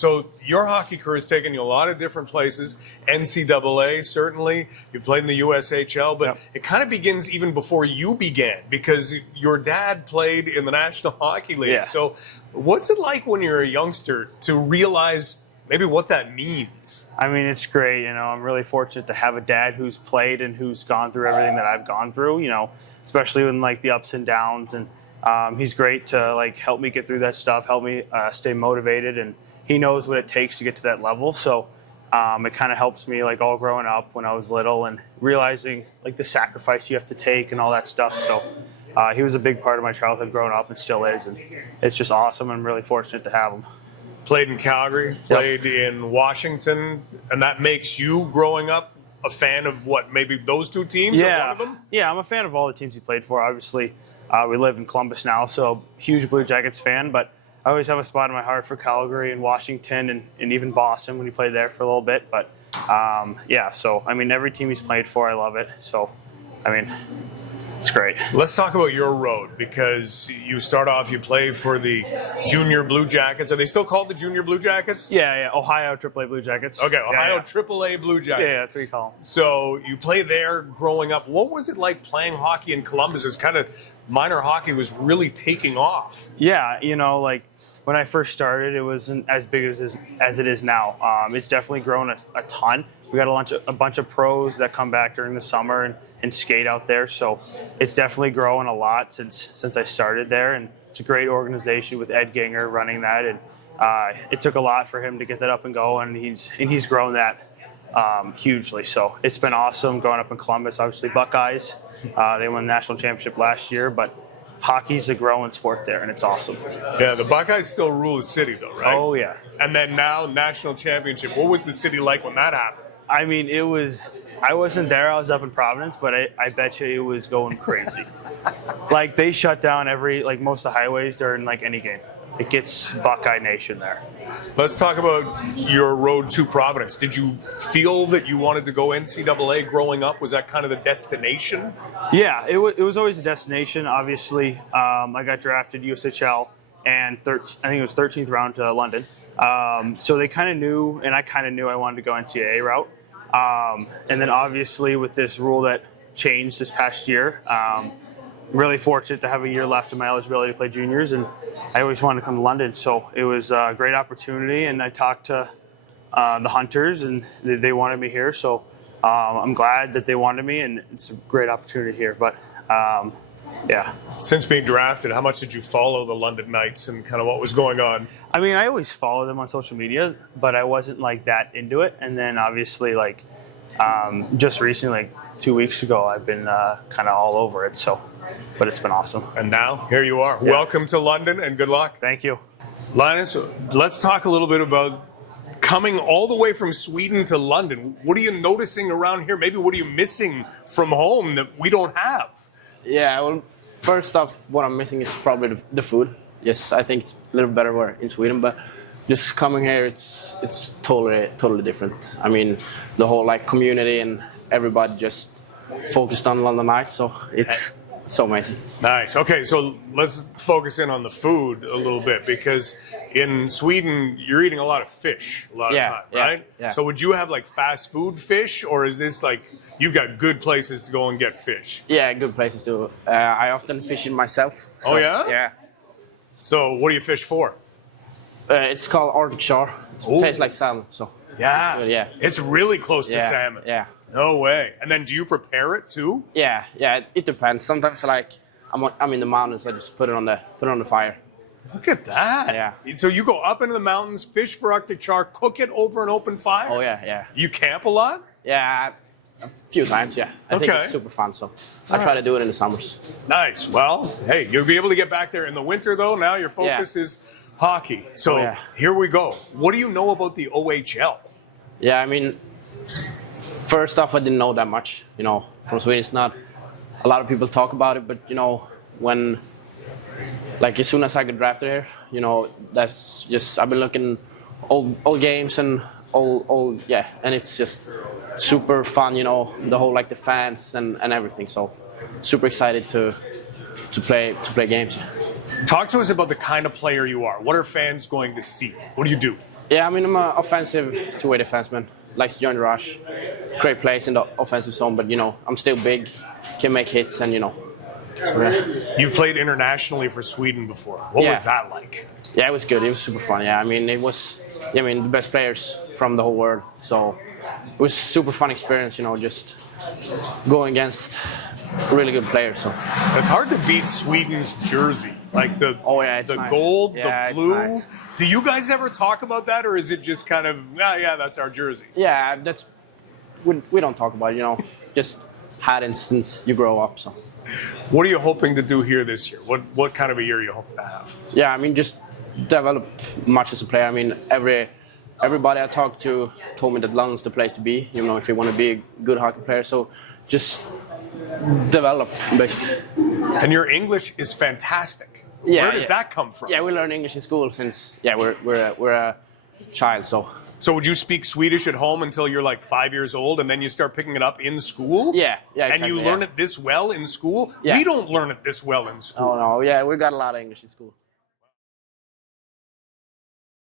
So your hockey career has taken you a lot of different places. NCAA, certainly. You played in the USHL, but it kind of begins even before you began because your dad played in the National Hockey League. Yeah. So what's it like when you're a youngster to realize maybe what that means? I mean, it's great. You know, I'm really fortunate to have a dad who's played and who's gone through everything that I've gone through, you know, especially in like the ups and downs. And he's great to like help me get through that stuff, help me stay motivated, and he knows what it takes to get to that level. So it kind of helps me like all growing up when I was little and realizing like the sacrifice you have to take and all that stuff. So he was a big part of my childhood growing up and still is. And it's just awesome. I'm really fortunate to have him. Played in Calgary, played in Washington, and that makes you, growing up, a fan of what, maybe those two teams or one of them? Yeah, I'm a fan of all the teams he played for. Obviously, we live in Columbus now, so huge Blue Jackets fan, but I always have a spot in my heart for Calgary and Washington and even Boston when he played there for a little bit. But, yeah, so, I mean, every team he's played for, I love it. So, I mean, it's great. Let's talk about your road, because you start off, you play for the Junior Blue Jackets. Are they still called the Junior Blue Jackets? Yeah, Ohio AAA Blue Jackets. Okay, Ohio AAA Blue Jackets. Yeah, that's what you call them. So you play there growing up. What was it like playing hockey in Columbus as kind of minor hockey was really taking off? Yeah, you know, like when I first started, it wasn't as big as it is now. It's definitely grown a ton. We got a bunch of pros that come back during the summer and skate out there. So it's definitely grown a lot since I started there. And it's a great organization with Ed Ginger running that. And it took a lot for him to get that up and go. And he's grown that hugely. So it's been awesome growing up in Columbus. Obviously, Buckeyes, they won the national championship last year. But hockey's a growing sport there, and it's awesome. Yeah, the Buckeyes still rule the city, though, right? Oh, yeah. And then now, national championship. What was the city like when that happened? I mean, I wasn't there. I was up in Providence, but I bet you it was going crazy. Like, they shut down most of the highways during, like, any game. It gets Buckeye Nation there. Let's talk about your road to Providence. Did you feel that you wanted to go NCAA growing up? Was that kind of the destination? Yeah, it was always a destination. Obviously, I got drafted USHL, and I think it was 13th round to London. So they kind of knew, and I kind of knew I wanted to go NCAA route. And then obviously with this rule that changed this past year, really fortunate to have a year left in my eligibility to play juniors, and I always wanted to come to London. So it was a great opportunity, and I talked to the Hunters, and they wanted me here. So I'm glad that they wanted me, and it's a great opportunity here. But yeah. Since being drafted, how much did you follow the London Knights and kind of what was going on? I mean, I always follow them on social media, but I wasn't like that into it. And then obviously, like just recently, like 2 weeks ago, I've been kind of all over it. So, but it's been awesome. And now here you are. Yeah. Welcome to London, and good luck. Thank you, Linus. Let's talk a little bit about coming all the way from Sweden to London. What are you noticing around here? Maybe what are you missing from home that we don't have? Yeah, well, first off, what I'm missing is probably the food. Yes, I think it's a little better in Sweden, but just coming here, it's totally different. I mean, the whole like community and everybody just focused on London Knights, so it's so amazing. Nice. Okay, so let's focus in on the food a little bit, because in Sweden you're eating a lot of fish a lot of time, right? Yeah. So would you have like fast food fish, or is this like you've got good places to go and get fish? Yeah, good places to. I often fish it myself. So, oh yeah? Yeah. So what do you fish for? It's called Arctic char. It tastes like salmon, so. Yeah. Good, yeah. It's really close to salmon. Yeah. No way. And then do you prepare it too? Yeah. It depends. Sometimes like I'm in the mountains, I just put it on the fire. Look at that. Yeah. So you go up into the mountains, fish for Arctic char, cook it over an open fire? Oh yeah. You camp a lot? Yeah, a few times. Yeah. I think it's super fun. So I try to do it in the summers. Nice. Well, hey, you'll be able to get back there in the winter though. Now your focus is hockey. So here we go. What do you know about the OHL? Yeah, I mean, first off, I didn't know that much. You know, from Sweden, it's not a lot of people talk about it, but you know, when like as soon as I got drafted here, you know, that's just I've been looking old games and old and it's just super fun. You know, the whole like the fans and everything. So super excited to play games. Talk to us about the kind of player you are. What are fans going to see? What do you do? Yeah, I mean, I'm an offensive two-way defenseman. Likes to join the rush, create plays in the offensive zone, but, you know, I'm still big, can make hits, and, you know. So, yeah. You've played internationally for Sweden before. What Yeah. was that like? Yeah, it was good. It was super fun. Yeah, I mean, it was, I mean, the best players from the whole world. So it was a super fun experience, you know, just going against really good players. So. It's hard to beat Sweden's jersey, like the It's the nice. gold, Yeah, the it's blue. nice. Do you guys ever talk about that, or is it just kind of, yeah, that's our jersey? Yeah, that's we don't talk about it, you know, just had it since you grow up. So. What are you hoping to do here this year? What kind of a year you hope to have? Yeah, I mean, just develop much as a player. I mean, everybody I talked to told me that London's the place to be, you know, if you want to be a good hockey player. So just develop, basically. And your English is fantastic. Yeah, Where does yeah. that come from? Yeah, we learn English in school since, yeah, we're a child, so. So would you speak Swedish at home until you're like 5 years old, and then you start picking it up in school? Yeah, exactly. And you learn it this well in school? Yeah. We don't learn it this well in school. Oh, no, yeah, we got a lot of English in school.